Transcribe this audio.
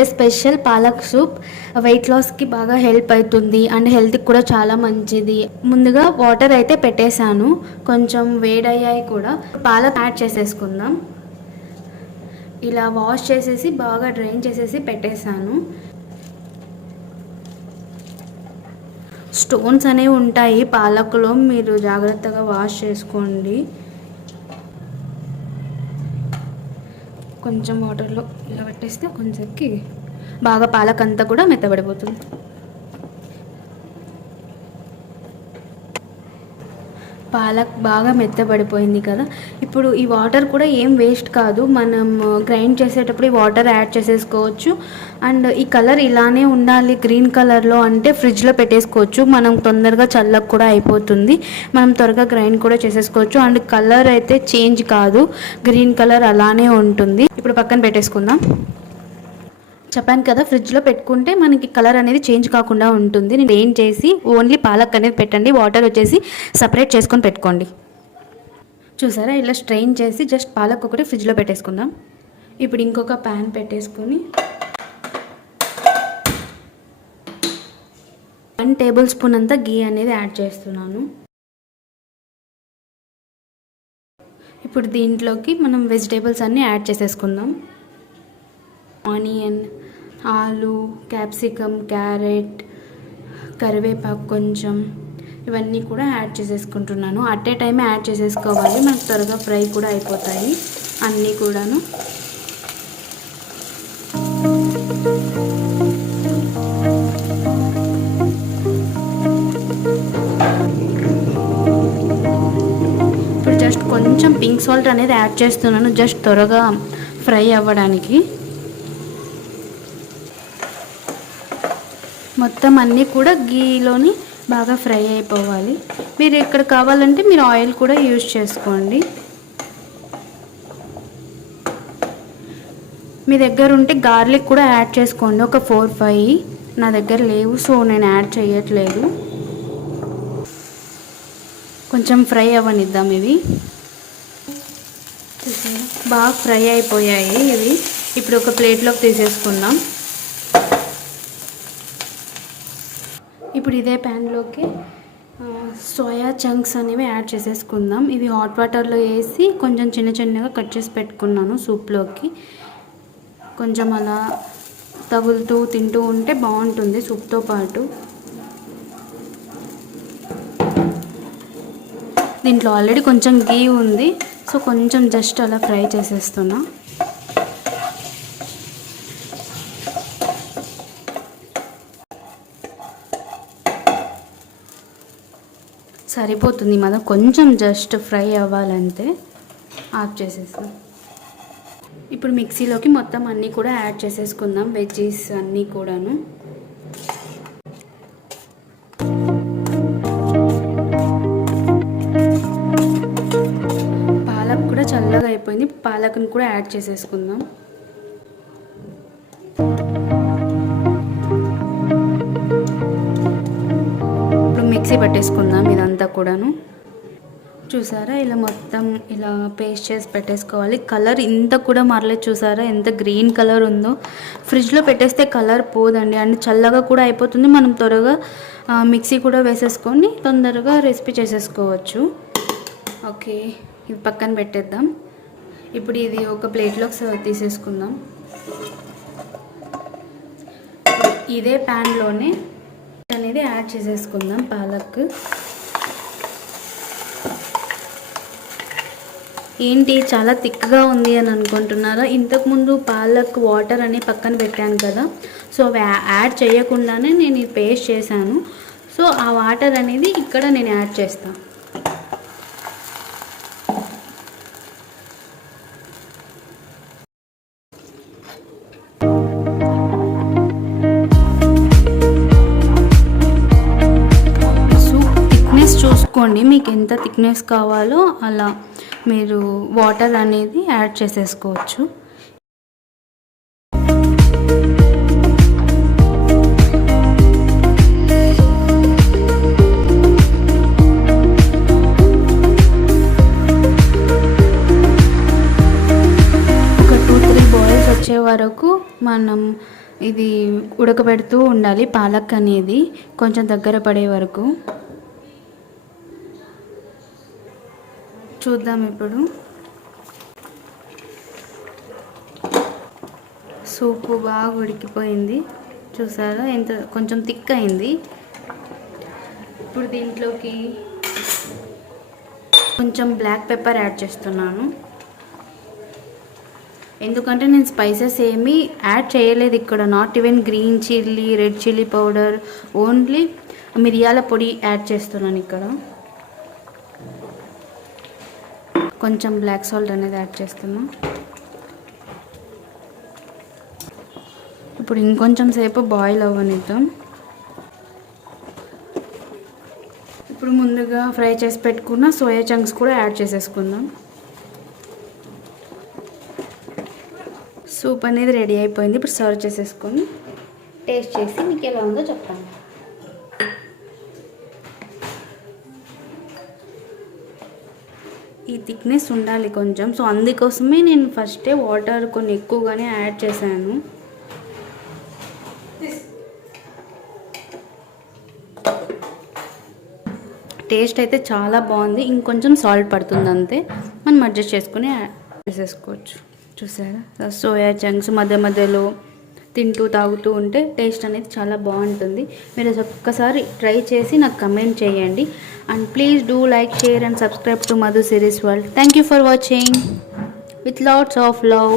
Today special palak soup weight లాస్కి బాగా help అవుతుంది అండ్ హెల్త్కి కూడా చాలా మంచిది. ముందుగా వాటర్ అయితే పెట్టేశాను, కొంచెం వేడయ్యాయి కూడా. పాలక్ యాడ్ చేసేసుకుందాం. ఇలా వాష్ చేసేసి బాగా డ్రైన్ చేసేసి పెట్టేశాను. స్టోన్స్ అనేవి ఉంటాయి పాలకులో, మీరు జాగ్రత్తగా వాష్ చేసుకోండి. కొంచెం వాటర్లో ఇలా పెట్టేస్తే కొంచెంకి బాగా పాలకంతా కూడా మెత్తబడిపోతుంది. పాలక్ బాగా మెత్తబడిపోయింది కదా. ఇప్పుడు ఈ వాటర్ కూడా ఏం వేస్ట్ కాదు, మనం గ్రైండ్ చేసేటప్పుడు ఈ వాటర్ యాడ్ చేసేసుకోవచ్చు. అండ్ ఈ కలర్ ఇలానే ఉండాలి గ్రీన్ కలర్లో అంటే ఫ్రిడ్జ్లో పెట్టేసుకోవచ్చు, మనం తొందరగా చల్లగా కూడా అయిపోతుంది, మనం త్వరగా గ్రైండ్ కూడా చేసేసుకోవచ్చు. అండ్ కలర్ అయితే చేంజ్ కాదు, గ్రీన్ కలర్ అలానే ఉంటుంది. ఇప్పుడు పక్కన పెట్టేసుకుందాం. చెప్పాను కదా, ఫ్రిడ్జ్లో పెట్టుకుంటే మనకి కలర్ అనేది చేంజ్ కాకుండా ఉంటుంది. నేను ఏం చేసి ఓన్లీ పాలక్ అనేది పెట్టండి, వాటర్ వచ్చేసి సపరేట్ చేసుకొని పెట్టుకోండి. చూసారా, ఇలా స్ట్రెయిన్ చేసి జస్ట్ పాలక్ ఒకటి ఫ్రిడ్జ్లో పెట్టేసుకుందాం. ఇప్పుడు ఇంకొక ప్యాన్ పెట్టేసుకొని 1 టేబుల్ స్పూన్ అంతా గీ అనేది యాడ్ చేస్తున్నాను. ఇప్పుడు దీంట్లోకి మనం వెజిటేబుల్స్ అన్నీ యాడ్ చేసేసుకుందాం. ఆనియన్, ఆలు, క్యాప్సికమ్, క్యారెట్, కరివేపాకు కొంచెం, ఇవన్నీ కూడా యాడ్ చేసేసుకుంటున్నాను. అట్ ఏ టైమే యాడ్ చేసేసుకోవాలి, మనకు త్వరగా ఫ్రై కూడా అయిపోతాయి అన్నీ కూడాను. ఇప్పుడు జస్ట్ కొంచెం పింక్ సాల్ట్ అనేది యాడ్ చేస్తున్నాను, జస్ట్ త్వరగా ఫ్రై అవ్వడానికి. మొత్తం అన్నీ కూడా గీలోని బాగా ఫ్రై అయిపోవాలి. మీరు ఎక్కడ కావాలంటే మీరు ఆయిల్ కూడా యూజ్ చేసుకోండి. మీ దగ్గర ఉంటే గార్లిక్ కూడా యాడ్ చేసుకోండి, ఒక 4-5. నా దగ్గర లేవు, సో నేను యాడ్ చేయట్లేదు. కొంచెం ఫ్రై అవ్వనిద్దాం. ఇవి బాగా ఫ్రై అయిపోయాయి ఇవి. ఇప్పుడు ఒక ప్లేట్లోకి తీసేసుకుందాం. ఇప్పుడు ఇదే ప్యాన్లోకి సోయా చంక్స్ అనేవి యాడ్ చేసేసుకుందాం. ఇవి హాట్ వాటర్లో వేసి కొంచెం చిన్న చిన్నగా కట్ చేసి పెట్టుకున్నాను సూప్లోకి. కొంచెం అలా తగులుతూ తింటూ ఉంటే బాగుంటుంది సూప్తో పాటు. దీంట్లో ఆల్రెడీ కొంచెం గీ ఉంది, సో కొంచెం జస్ట్ అలా ఫ్రై చేసేస్తున్నా. సరిపోతుంది మన కొంచెం జస్ట్ ఫ్రై అవ్వాలంటే. ఆఫ్ చేసేసాం. ఇప్పుడు మిక్సీలోకి మొత్తం అన్నీ కూడా యాడ్ చేసేసుకుందాం, వెజ్జీస్ అన్నీ కూడాను. పాలక్ కూడా చల్లగా అయిపోయింది, పాలక్ని కూడా యాడ్ చేసేసుకుందాం. మిక్సీ పట్టేసుకుందాం ఇదంతా కూడాను. చూసారా, ఇలా మొత్తం ఇలా పేస్ట్ చేసి పెట్టేసుకోవాలి. కలర్ ఇంత కూడా మారలేదు, చూసారా ఎంత గ్రీన్ కలర్ ఉందో. ఫ్రిడ్జ్లో పెట్టేస్తే కలర్ పోదండి, అండ్ చల్లగా కూడా అయిపోతుంది. మనం త్వరగా మిక్సీ కూడా వేసేసుకొని తొందరగా రెసిపీ చేసేసుకోవచ్చు. ఓకే, ఇది పక్కన పెట్టేద్దాం. ఇప్పుడు ఇది ఒక ప్లేట్లోకి తీసేసుకుందాం. ఇదే ప్యాన్లోనే అనేది యాడ్ చేసేసుకుందాం పాలక్. ఏంటి చాలా థిక్గా ఉంది అని అనుకుంటున్నారా? ఇంతకుముందు పాలక్ వాటర్ అని పక్కన పెట్టాను కదా, సో అవి యాడ్ చేయకుండానే నేను ఇది పేస్ట్ చేశాను. సో ఆ వాటర్ అనేది ఇక్కడ నేను యాడ్ చేస్తాను. చూసుకోండి, మీకు ఎంత థిక్నెస్ కావాలో అలా మీరు వాటర్ అనేది యాడ్ చేసేసుకోవచ్చు. ఒక 2-3 బాయిల్స్ వచ్చే వరకు మనం ఇది ఉడకబెడుతూ ఉండాలి పాలక్ అనేది కొంచెం దగ్గర పడే వరకు. చూద్దాం ఇప్పుడు. సూపు బాగా ఉడికిపోయింది చూసారా, ఎంత కొంచెం థిక్ అయింది. ఇప్పుడు దీంట్లోకి కొంచెం బ్లాక్ పెప్పర్ యాడ్ చేస్తున్నాను, ఎందుకంటే నేను స్పైసెస్ ఏమీ యాడ్ చేయలేదు ఇక్కడ. Not even green chilli, red chilli powder, only మిరియాల పొడి యాడ్ చేస్తున్నాను ఇక్కడ. కొంచెం బ్లాక్ సాల్ట్ అనేది యాడ్ చేస్తున్నాను. ఇప్పుడు ఇంకొంచెం సేపు బాయిల్ అవ్వనిద్దాం. ఇప్పుడు ముందుగా ఫ్రై చేసి పెట్టుకున్న సోయా చంక్స్ కూడా యాడ్ చేసేసుకుందాం. సూప్ అనేది రెడీ అయిపోయింది. ఇప్పుడు సర్వ్ చేసేసుకొని టేస్ట్ చేసి మీకు ఎలా ఉందో చెప్తాను. ఈ థిక్నెస్ ఉండాలి కొంచెం, సో అందుకోసమే నేను ఫస్టే వాటర్ కొన్ని ఎక్కువగానే యాడ్ చేశాను. టేస్ట్ అయితే చాలా బాగుంది. ఇంకొంచెం సాల్ట్ పడుతుంది అంతే, మనం అడ్జస్ట్ చేసుకుని యాడ్ చేసేసుకోవచ్చు. చూసారా, సోయా చంక్స్ మధ్య మధ్యలో తింటూ తాగుతూ ఉంటే టేస్ట్ అనేది చాలా బాగుంటుంది. మీరు ఒక్కసారి ట్రై చేసి నాకు కమెంట్ చేయండి. And please do like, share and subscribe to Madhu series world. Thank you for watching with lots of love.